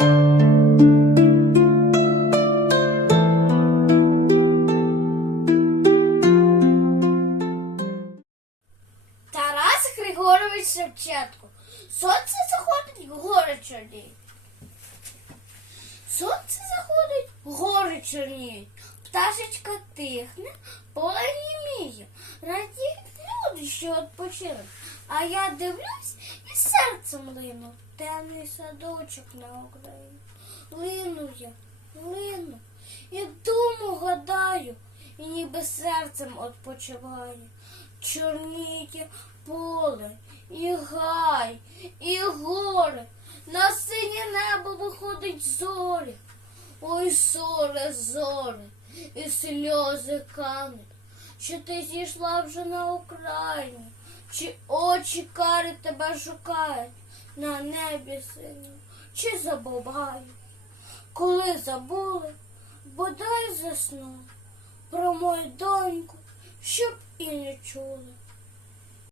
Тарас Григорович Шевченко. Сонце заходить, гори чорніють. Сонце заходить, гори чорніють. Пташечка тихне, поле німіє. Радіють люди, що відпочили. А я дивлюсь і серцем лину. Темний садочок на Україні. Лину я, лину. І думу гадаю, і ніби серцем відпочиваю. Чорніє поле, і гай, і гори. На синє небо виходить зорі. Ой, зоре, зоре, і сльози кануть. Чи ти зійшла вже на Україну? Чи очі карі тебе шукають на небі синю, чи забувають? Коли забули, бодай заснули про мою доньку, щоб і не чули.